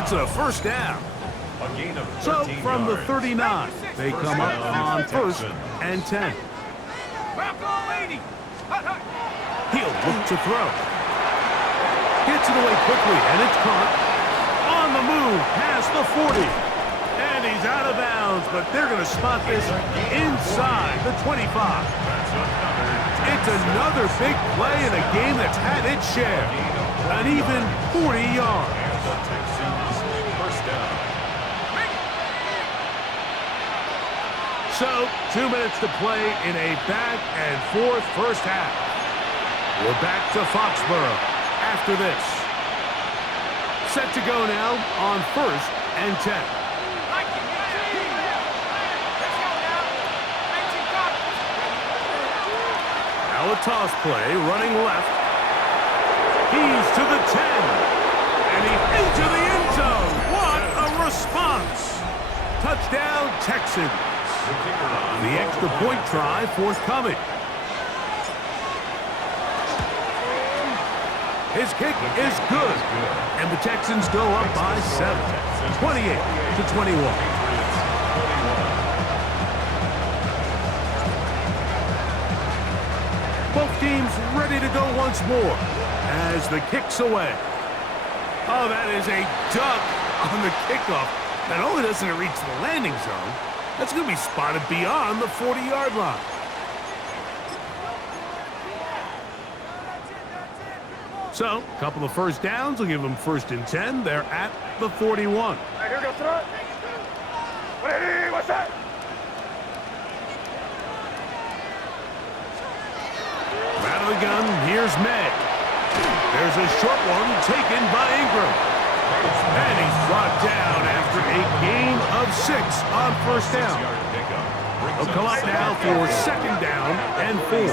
It's a first down. A gain of 13 So from the yards. 39, they come up on first and 10. He'll look to throw. Gets it away quickly, and it's caught. On the move, past the 40. And he's out of bounds, but they're going to spot this inside the 25. It's another big play in a game that's had its share. An even 40 yards. The Texans first down. So, 2 minutes to play in a back-and-forth first half. We're back to Foxborough after this. Set to go now on first and 10. Now a toss play, running left. He's to the 10. And he's into the end zone. What a response. Touchdown, Texans. The extra point try forthcoming. His kick is good. And the Texans go up by 7. 28-21. Both teams ready to go once more as the kick's away. Oh, that is a duck on the kickoff. Not only doesn't it reach the landing zone, that's going to be spotted beyond the 40-yard line. So, a couple of first downs will give them first and 10. They're at the 41. Here goes throw. Hey, what's that? Out of the gun, here's May. There's a short one taken by Ingram. And he's brought down after a gain of 6 on first down. He'll come up now for second down and 4.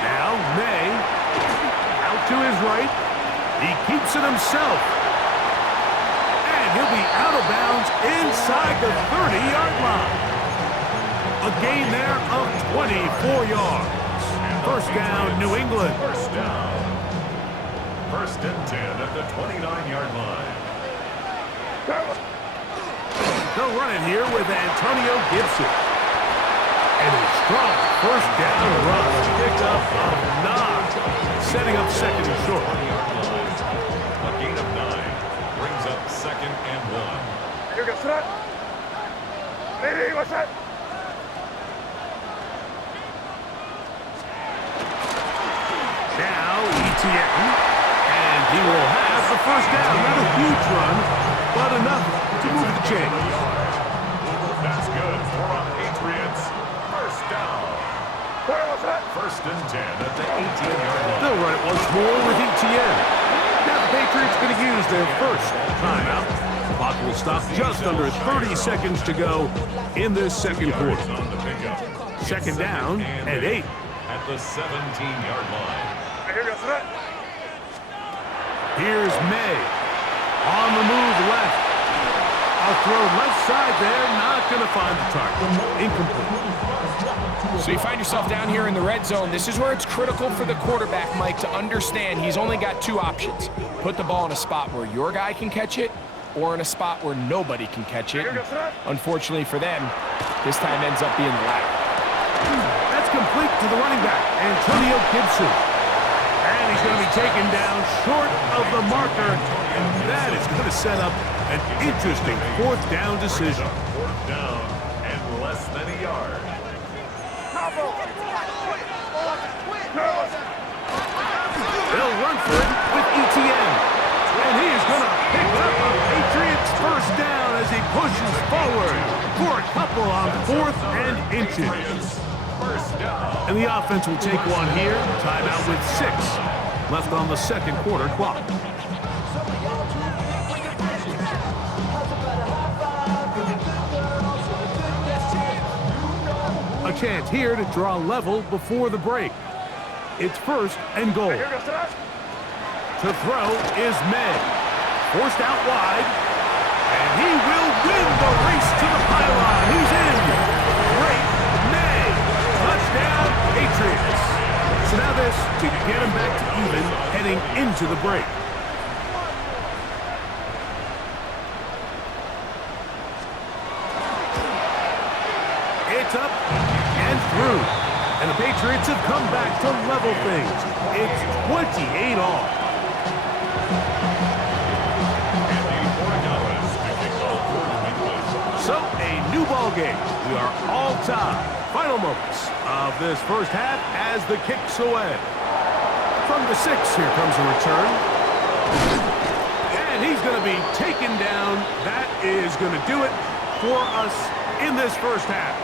Now May, out to his right. He keeps it himself. And he'll be out of bounds inside the 30-yard line. A gain there of 24 yards. First down, New England. First down. First and 10 at the 29-yard line. They'll run it here with Antonio Gibson. And a strong first down rush. Picked up of 9. Setting up second and short. A gain of 9 brings up second and 1. Here goes throw. Hey, what's that? Now Etienne, and he will have the first down. Not a huge run, but enough to move the chains. That's good for our Patriots. First down. What's that? First and 10 at the 18-yard line. They'll run it once more with Etienne. Now the Patriots going to use their first timeout. The clock will stop just under 30 seconds to go in this second quarter. On the pickup. Second down and 8. At the 17-yard line. Here goes throw. Here's May. On the move left. A throw left side there. Not going to find the target. Incomplete. So you find yourself down here in the red zone. This is where it's critical for the quarterback, Mike, to understand he's only got 2 options. Put the ball in a spot where your guy can catch it or in a spot where nobody can catch it. Unfortunately for them, this time ends up being the latter. That's complete to the running back, Antonio Gibson. And he's going to be taken down short of the marker, and that is going to set up an interesting fourth down decision. Fourth down and less than a yard. They'll run for it with Etienne. And he is going to pick up a Patriots first down as he pushes forward for a couple on 4th and inches. First down. And the offense will take one here. Timeout with 6 left on the second quarter clock. A chance here to draw level before the break. It's first and goal. Here goes throw. To throw is May. Forced out wide. And he will win the race to the pylon. He's in. Great May. Touchdown, Patriots. So now this to get him back to even heading into the break. through. And the Patriots have come back to level things. It's 28 all. So, a new ball game. We are all tied. Final moments of this first half as the kick's away. From the 6, here comes a return. And he's going to be taken down. That is going to do it for us in this first half.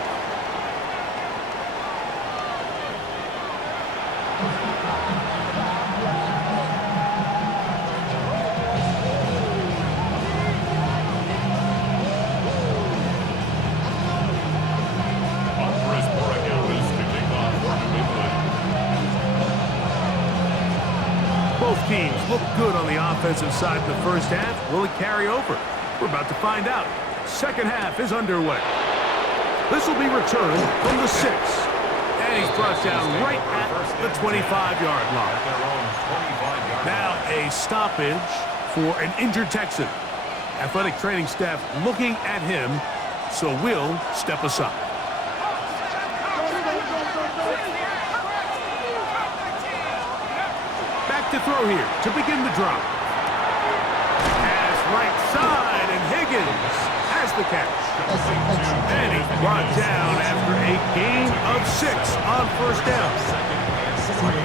Both teams look good on the offensive side in the first half. Will it carry over? We're about to find out. Second half is underway. This will be returned from the 6. And he's brought down right at the 25-yard line. Now a stoppage for an injured Texan. Athletic training staff looking at him, so we'll step aside. To throw here to begin the drop. Pass right side, and Higgins has the catch. And he's brought down after a gain of 6 on first down.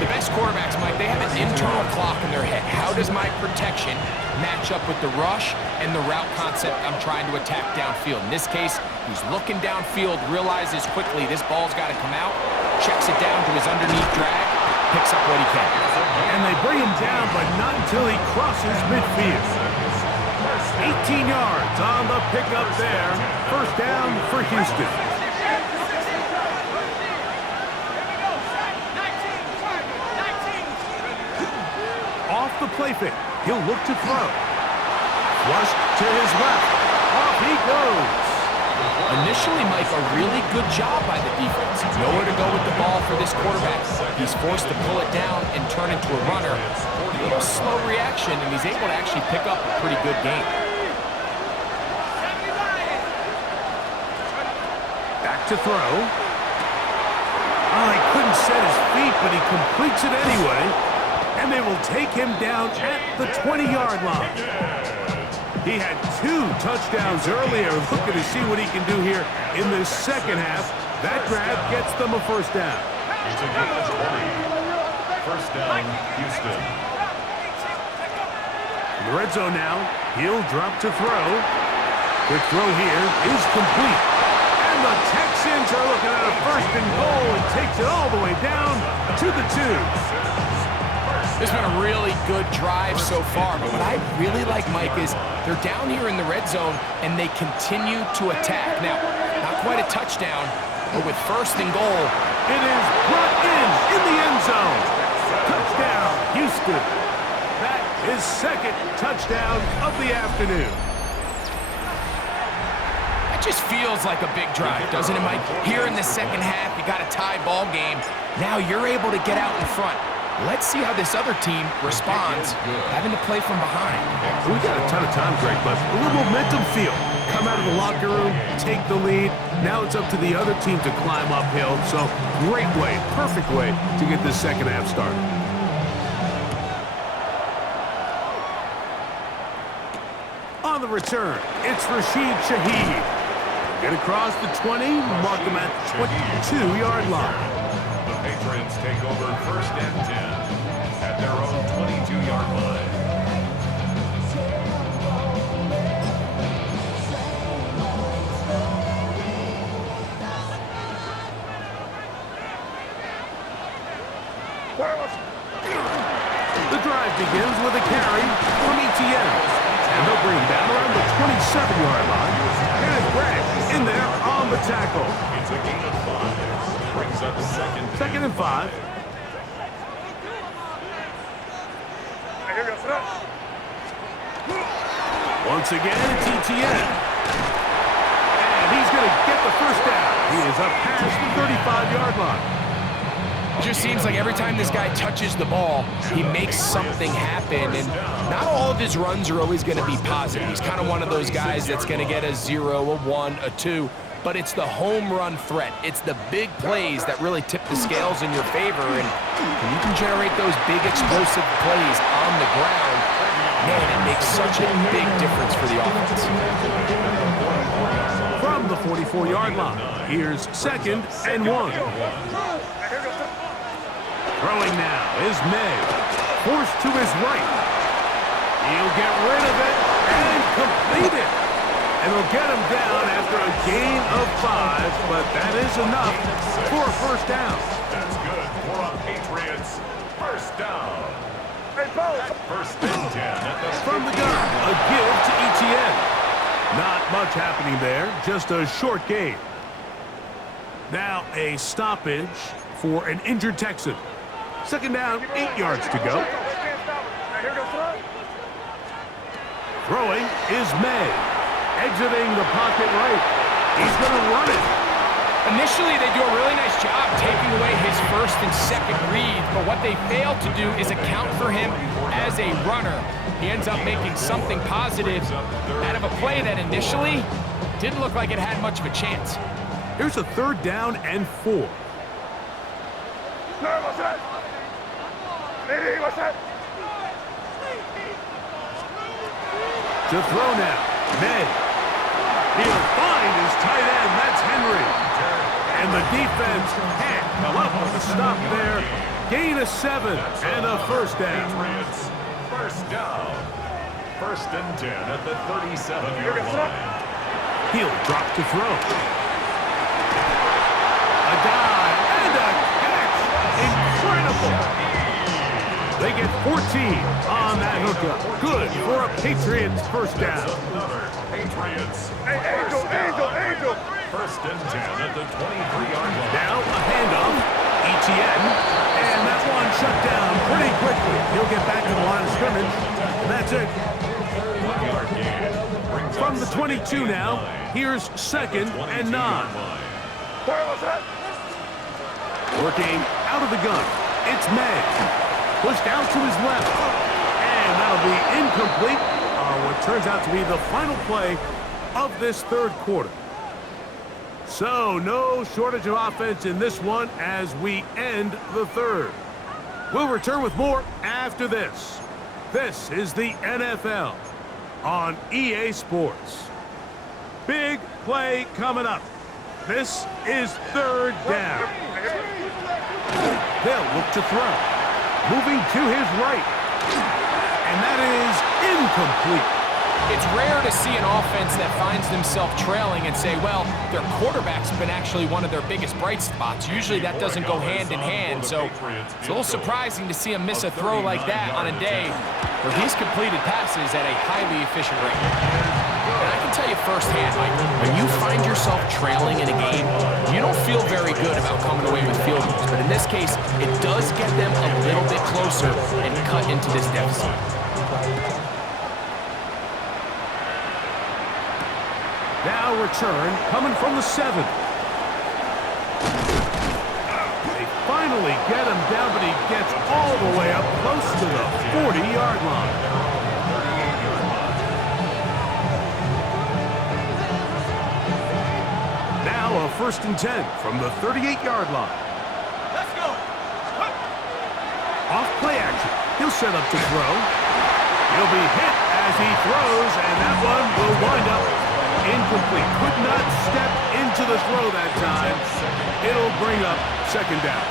The best quarterbacks, Mike, they have an internal clock in their head. How does my protection match up with the rush and the route concept I'm trying to attack downfield? In this case, he's looking downfield, realizes quickly this ball's got to come out, checks it down to his underneath drag, picks up what he can. And they bring him down, but not until he crosses midfield. 18 yards on the pickup there. First down for Houston. Off the play fake. He'll look to throw. Flush to his left. Off he goes. Initially, Mike, a really good job by the defense. Nowhere to go with the ball for this quarterback. He's forced to pull it down and turn into a runner. A little slow reaction, and he's able to actually pick up a pretty good game. Back to throw. Oh, he couldn't set his feet, but he completes it anyway. And they will take him down at the 20-yard line. He had 2 touchdowns earlier. Looking to see what he can do here in the second half. That grab gets them a first down. It's a gain of 20. First down, Houston. In the red zone now. He'll drop to throw. Quick throw here is complete. And the Texans are looking at a first and goal and takes it all the way down to the 2. It's been a really good drive so far, but what I really like, Mike, is they're down here in the red zone, and they continue to attack. Now, not quite a touchdown, but with first and goal, it is brought in the end zone. Touchdown, Houston. That is second touchdown of the afternoon. It just feels like a big drive, doesn't it, Mike? Here in the second half, you got a tie ball game. Now you're able to get out in front. Let's see how this other team responds, having to play from behind. We got a ton of time, Greg, but a little momentum feel. Come out of the locker room, take the lead. Now it's up to the other team to climb uphill. So great way, perfect way to get this second half started. On the return, it's Rashid Shaheed. Get across the 20, mark him at the 22-yard line. The Patriots take over first and 10 at their own 22-yard line. The drive begins with a carry from Etienne. And they'll bring him down around the 27-yard line. And it's Bragg in there on the tackle. It's a gain of 5. Brings up second and 5. Once again, it's Etienne. And he's going to get the first down. He is up past the 35-yard line. It just seems like every time this guy touches the ball, he makes something happen, and not all of his runs are always going to be positive. He's kind of one of those guys that's going to get a 0, a 1, a 2. but it's the home run threat. It's the big plays that really tip the scales in your favor, and when you can generate those big explosive plays on the ground, man, it makes such a big difference for the offense. From the 44-yard line, here's 2nd and 1. Throwing now is May. Forced to his right. He'll get rid of it and complete it. And they'll get him down after a gain of 5, but that is enough for a first down. That's good for a Patriots first down. First and 10 at the From the gun, a give to Etienne. Not much happening there, just a short gain. Now a stoppage for an injured Texan. 2nd down, 8 yards to go. Throwing is May. Exiting the pocket right. He's going to run it. Initially, they do a really nice job taking away his first and second read, but what they fail to do is account for him as a runner. He ends up making something positive out of a play that initially didn't look like it had much of a chance. Here's a 3rd down and 4. To throw now, May. He'll find his tight end, that's Henry. And the defense can't come up with a stop there. Gain of 7 and a first down. Patriots first down. First and 10 at the 37-yard line. He'll drop to throw. A dive and a catch. Incredible. They get 14 on that hookup. Good for a Patriots first down. Another Patriots Angel. First and 10 at the 23-yard line. Now a handoff. Etienne. And that one shut down pretty quickly. He'll get back to the line of scrimmage. And that's it. 1-yard gain. Brings From up the 22 now, here's 2nd and 9. Working out of the gun. It's May. Pushed out to his left. And that'll be incomplete on what turns out to be the final play of this 3rd quarter. So no shortage of offense in this one as we end the 3rd. We'll return with more after this. This is the NFL on EA Sports. Big play coming up. This is 3rd down. They'll look to throw. Moving to his right. And that is incomplete. It's rare to see an offense that finds themselves trailing and say, well, their quarterback's been actually one of their biggest bright spots. Usually that doesn't go hand in hand, so it's a little surprising to see him miss a throw like that on a day where he's completed passes at a highly efficient rate. And I can tell you firsthand, Mike, when you find yourself trailing in a game, you don't feel very good about coming away with field goals. But in this case, it does get them a little bit closer and cut into this deficit. Now return coming from the 7. They finally get him down, but he gets all the way up close to the 40-yard line. Now a 1st and 10 from the 38-yard line. Let's go. Off play action. He'll set up to throw. He'll be hit as he throws, and that one will wind up incomplete. Could not step into the throw that time. It'll bring up 2nd down.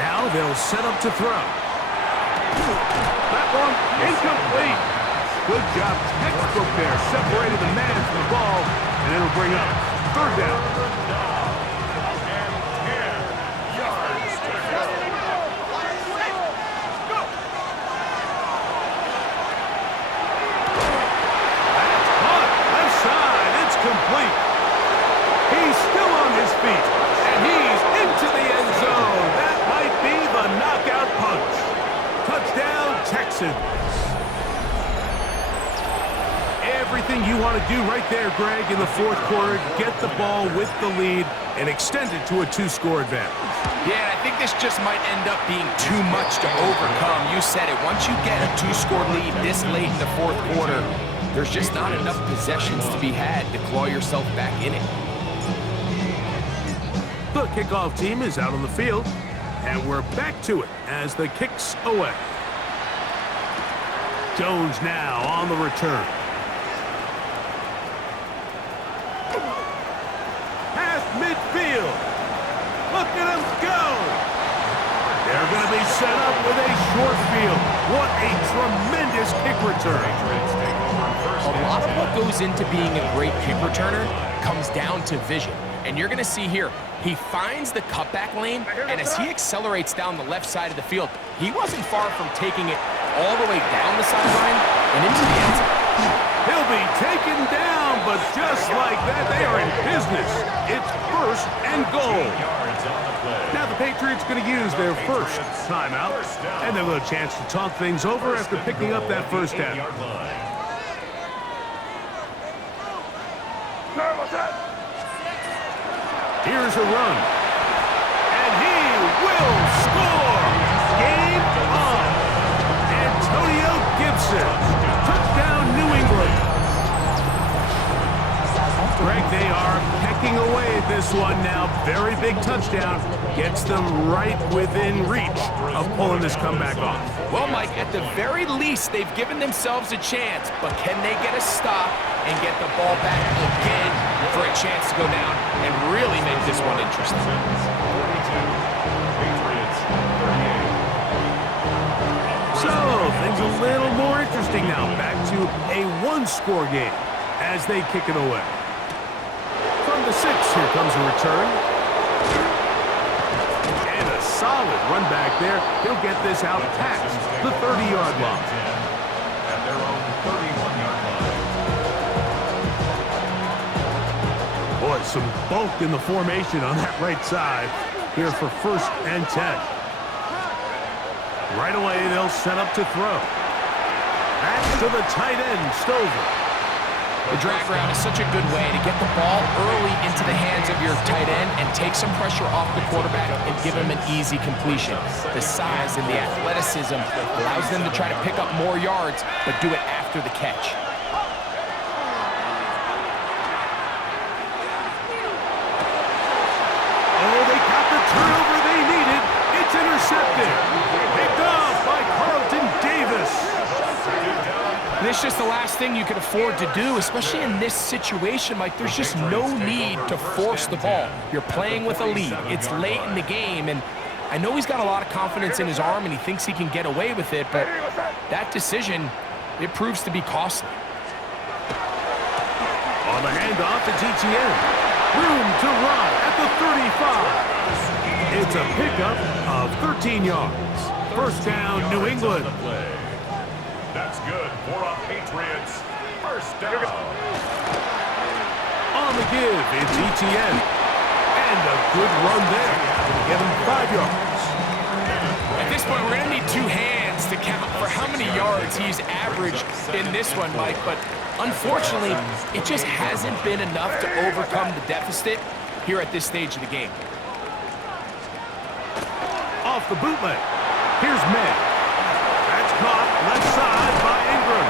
Now they'll set up to throw. That one incomplete. Good job, textbook there. Separated the man from the ball, and it'll bring up 3rd down. Complete. He's still on his feet, and he's into the end zone. That might be the knockout punch. Touchdown, Texans. Everything you want to do right there, Greg, in the 4th quarter. Get the ball with the lead and extend it to a 2-score advantage. Yeah, I think this just might end up being too much to overcome. You said it. Once you get a 2-score lead this late in the 4th quarter, there's just not enough possessions to be had to claw yourself back in it. The kickoff team is out on the field, and we're back to it as the kick's away. Jones now on the return. Past midfield. Look at him go. They're going to be set up with a short field. What a tremendous kick return. A lot of what goes into being a great kick returner comes down to vision. And you're going to see here, he finds the cutback lane, and as he accelerates down the left side of the field, he wasn't far from taking it all the way down the sideline and into the end zone. He'll be taken down, but just like that, they are in business. It's 1st and goal. Now the Patriots going to use their first timeout, and they'll have a chance to talk things over after picking up that first down. Here's a run. And he will score! Game on! Antonio Gibson. Touchdown, New England. Greg, they are pecking away at this one now. Very big touchdown. Gets them right within reach of pulling this comeback off. Well, Mike, at the very least, they've given themselves a chance, but can they get a stop and get the ball back again for a chance to go down and really make this one interesting? So, things a little more interesting now. Back to a one-score game as they kick it away. From the 6, here comes a return. And a solid run back there. He'll get this out past the 30-yard line. At their own 31-yard line. Boy, some bulk in the formation on that right side here for 1st and 10. Right away, they'll set up to throw. Back to the tight end, Stover. The drag route is such a good way to get the ball early into the hands of your tight end and take some pressure off the quarterback and give him an easy completion. The size and the athleticism allows them to try to pick up more yards, but do it after the catch. Oh, they got the turnover they needed. It's intercepted. Picked off by Carlton Davis. And it's just the last thing you can afford to do, especially in this situation. Like, there's just no need to force the ball. You're playing with a lead. It's late in the game, and I know he's got a lot of confidence in his arm, and he thinks he can get away with it, but that decision, it proves to be costly. On the handoff, it's ETN. Room to run at the 35. It's a pickup of 13 yards. 1st down, New England. That's good for a Patriots 1st down. On the give, it's ETN. And a good run there. Gonna give him 5 yards. At this point, we're going to need 2 hands to count for how many yards he's averaged in this one, Mike. But unfortunately, it just hasn't been enough to overcome the deficit here at this stage of the game. Off the bootleg. Here's May. That's caught left side by Ingram.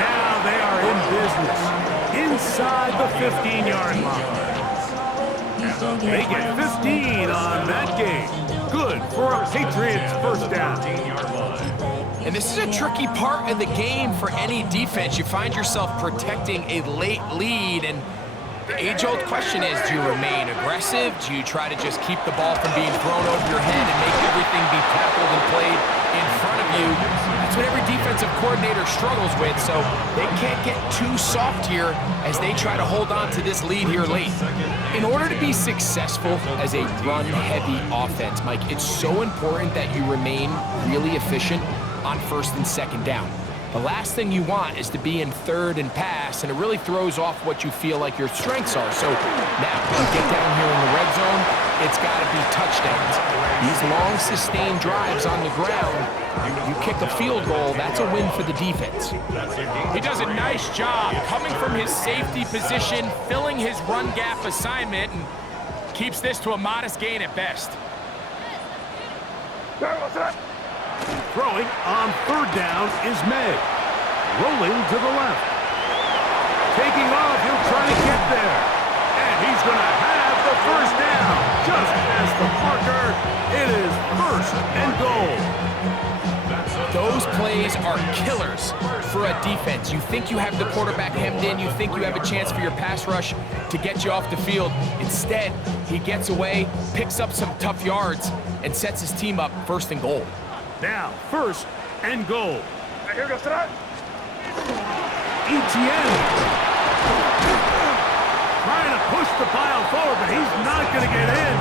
Now they are in business. Inside the 15-yard line. They get 15 on that game. Good for a Patriots 1st down. And this is a tricky part of the game for any defense. You find yourself protecting a late lead, and the age-old question is, do you remain aggressive? Do you try to just keep the ball from being thrown over your head and make everything be tackled and played in front of you? That's what every defensive coordinator struggles with, so they can't get too soft here as they try to hold on to this lead here late. In order to be successful as a run-heavy offense, Mike, it's so important that you remain really efficient on 1st and 2nd down. The last thing you want is to be in 3rd and pass, and it really throws off what you feel like your strengths are. So now, you get down here in the red zone, it's got to be touchdowns. These long, sustained drives on the ground, you kick a field goal, that's a win for the defense. He does a nice job coming from his safety position, filling his run gap assignment, and keeps this to a modest gain at best. Throwing on 3rd down is May. rolling to the left. Taking off, he'll try to get there. And he's going to have the first down. Just past the marker, it is first and goal. Those plays are killers for a defense. You think you have the quarterback hemmed in. You think you have a chance for your pass rush to get you off the field. Instead, he gets away, picks up some tough yards, and sets his team up first and goal. Now, first and goal. Here goes tonight. Etienne trying to push the pile forward, but he's not going to get in.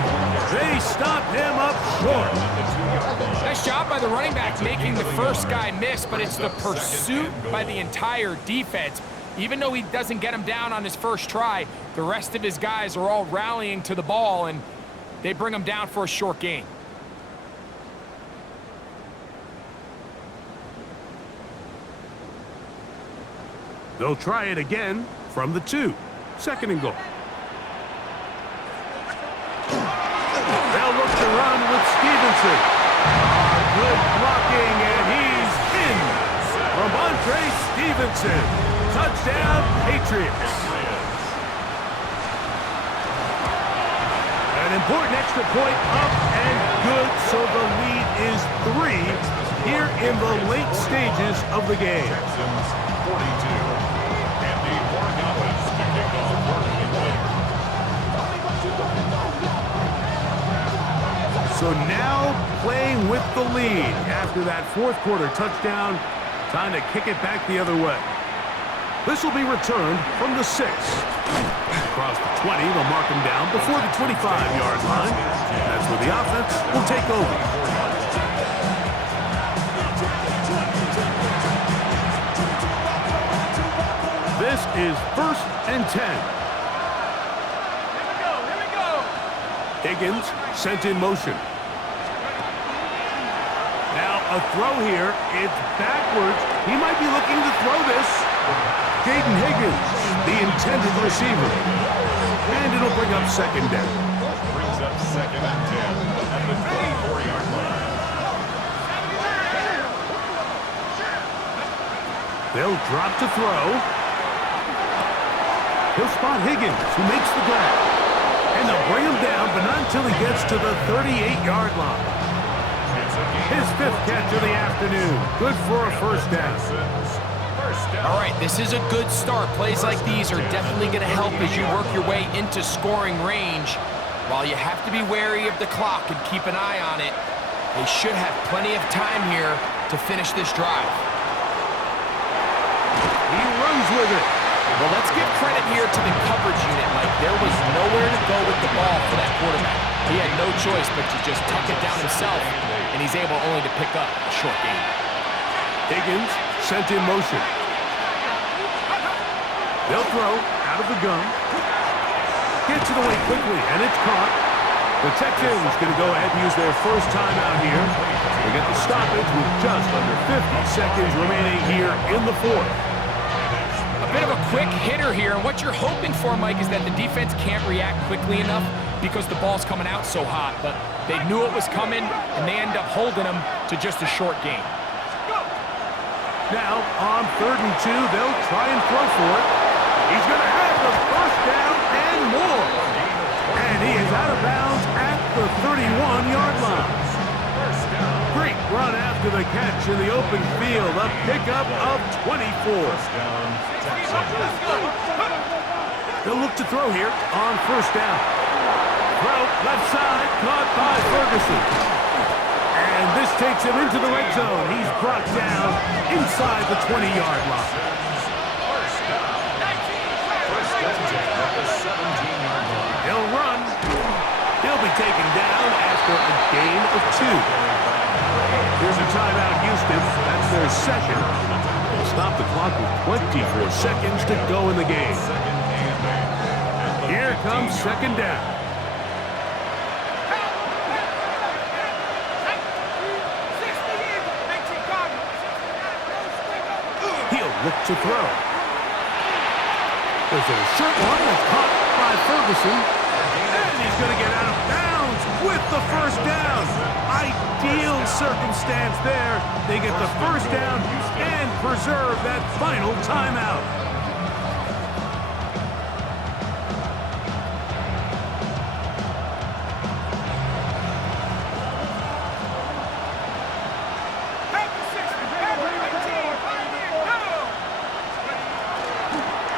They stop him up short. Nice job by the running back making the first guy miss, but it's the pursuit by the entire defense. Even though he doesn't get him down on his first try, the rest of his guys are all rallying to the ball, and they bring him down for a short gain. They'll try it again from the 2. Second and goal. They'll look to run with Stevenson. Good blocking, and he's in. Ramondre Stevenson. Touchdown, Patriots. An important extra point up and good, so the lead is 3 here in the late stages of the game. 42. Andy Morales to kick off working late. So now playing with the lead after that fourth quarter touchdown. Time to kick it back the other way. This will be returned from the 6. Across the 20, they'll mark him down before the 25-yard line. That's where the offense will take over. This is first and 10. Here we go. Higgins sent in motion. Now a throw here. It's backwards. He might be looking to throw this. Jaden Higgins, the intended receiver. And it'll bring up second down. Brings up second and 10 at the 24-yard line. They'll drop to throw. He'll spot Higgins, who makes the grab. And they'll bring him down, but not until he gets to the 38-yard line. His 5th catch of the afternoon. Good for a first down. All right, this is a good start. Plays like these are definitely going to help as you work your way into scoring range. While you have to be wary of the clock and keep an eye on it, they should have plenty of time here to finish this drive. He runs with it. Well, let's give credit here to the coverage unit, Mike. There was nowhere to go with the ball for that quarterback. He had no choice but to just tuck it down himself, and he's able only to pick up a short gain. Higgins sent in motion. They'll throw out of the gun. Gets it away quickly, and it's caught. The Texans going to go ahead and use their first timeout here. They get the stoppage with just under 50 seconds remaining here in the 4th. A bit of a quick hitter here, and what you're hoping for, Mike, is that the defense can't react quickly enough because the ball's coming out so hot, but they knew it was coming, and they end up holding them to just a short gain. Now, on 3rd and 2, they'll try and throw for it. He's going to have the first down and more. And he is out of bounds at the 31-yard line. Great run after the catch in the open field. A pickup of 24. They'll look to throw here on first down. Throw left side, caught by Ferguson. And this takes him into the red zone. He's brought down inside the 20-yard line. He'll run. He'll be taken down after a gain of 2. Here's a timeout, Houston. That's their second. They'll stop the clock with 24 seconds to go in the game. Here comes second down. He'll look to throw. There's a short one that's caught by Ferguson. And he's going to get out of bounds with the first down. ideal circumstance there. They get the first down and preserve that final timeout.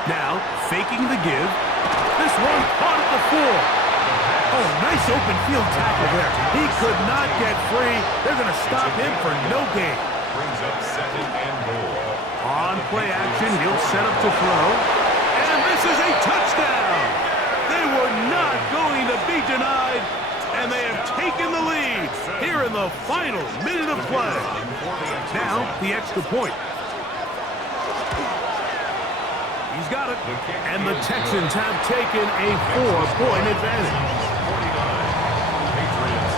Now, faking the give. This one caught at the 4. Oh, nice open field tackle there. He could not get free. They're going to stop him for no gain. Brings up 2nd and goal. On play action, he'll set up to throw. And this is a touchdown. They were not going to be denied. And they have taken the lead here in the final minute of play. Now, the extra point. He's got it. And the Texans have taken a 4-point advantage. 49. Patriots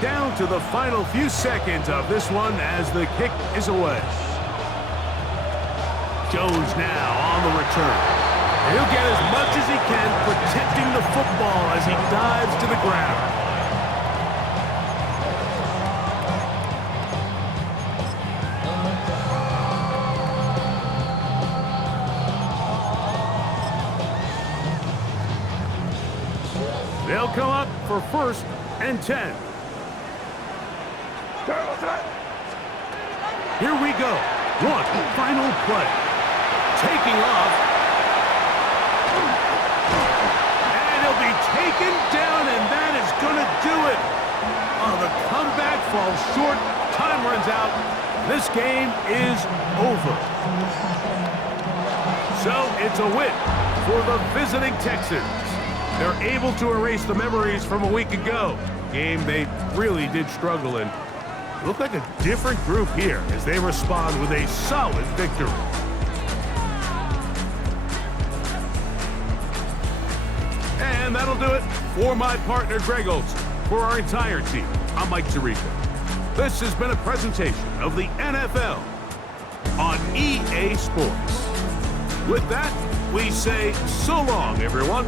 45. Down to the final few seconds of this one as the kick is away. Jones now on the return. He'll get as much as he can protecting the football as he dives to the ground. They'll come up for 1st and 10. Here we go. One final play. Taking off. And he'll be taken down, and that is going to do it. Oh, the comeback falls short. Time runs out. This game is over. So it's a win for the visiting Texans. They're able to erase the memories from a week ago. Game they really did struggle in. Look like a different group here as they respond with a solid victory. And that'll do it for my partner, Greg Olson. For our entire team, I'm Mike Tirico. This has been a presentation of the NFL on EA Sports. With that, we say so long, everyone.